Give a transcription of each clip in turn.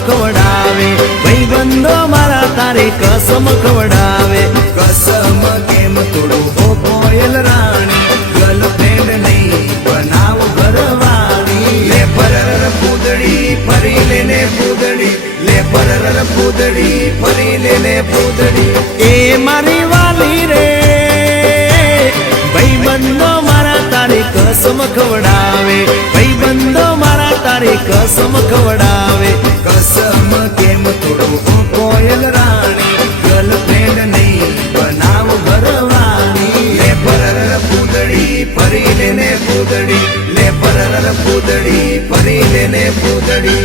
ખવડાવે ભાઈ બંધો મારા તારે કસમ ખવડાવે કસમ કેમ તોડું ઓ કોયલ રાણી ગર્લફ્રેન્ડ નહીં બનાવ ઘરવાળી લે પરર પૂદડી ફરી લેને પૂદડી લે પરર પૂદડી ફરી લેને પૂદડી એ મારી વાલી રે ભાઈ બંધો મારા તારે કસમ ખવડાવે ભાઈ બંધો મારા તારે કસમ ખવડાવે કસમ કેમ તોડું ઓ કોયલ રાણી ગર્લફ્રેન્ડ નહીં બનાવ ઘરવાળી લે પરર પૂદડી ફરી લેને પૂદડી લે પરર પૂદડી ફરી લેને પૂદડી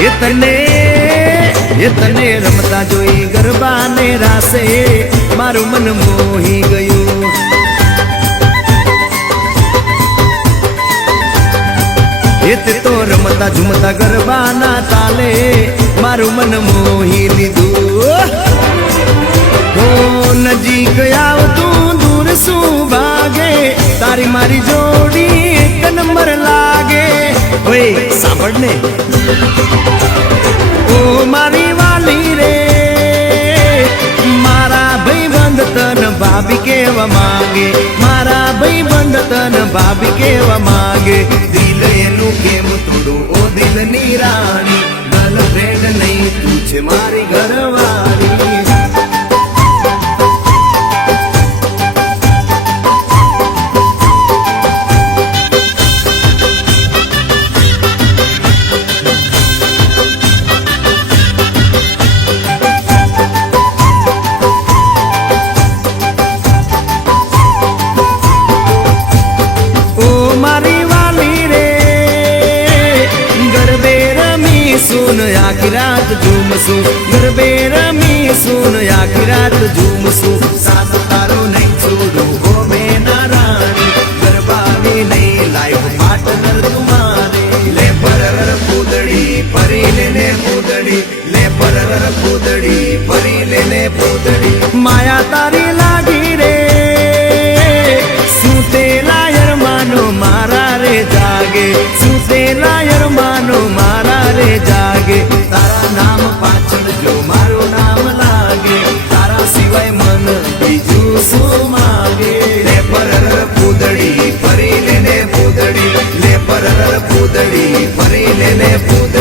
એ તને રમતા જોઈ ગરબાને રાસે મારું મન મોહી ગયું એ તો રમતા ઝુમતા ગરબાના તાલે મારું મન મોહી લીધું તો નજીક આવતું દૂર શું ભાગે તારી મારી જોડી એક નંબર લાગે ઓય સાંભળ ને ઓ મારી વાલી રે મારા ભાઈ બંધ તન ભાભી કેવા માંગે મારા ભાઈ બંધ તન ભાભી કેવા માંગે દિલ એનું કેમ તોડું ઓ દિલની રાણી ગર્લફ્રેન્ડ નહીં તું છે મારી ઘરવાળી આખી રાત ઝૂમશું ગરબે રમી સુન આખી રાત ઝૂમશું સાસ તારો નહીં છોડું ઓ બેના રાણી ગરબાની નહીં લાઈફ પાર્ટનર તુમારે લે પરર પૂદડી ફરી લેને પૂદડી લે પરર પૂદડી ફરી લેને પૂદડી માયા તારી લાગી રે સુતેલા યરમાનો મારા રે જાગે સુતેલા યરમાનો મારા રે જાગે તારા નામ પાછળ જો મારું નામ લાગે તારા સિવાય મન બીજું શું માગે લે પરર પૂદડી ફરી લેને પૂદડી લે પરર પૂદડી ફરી લેને પૂદડી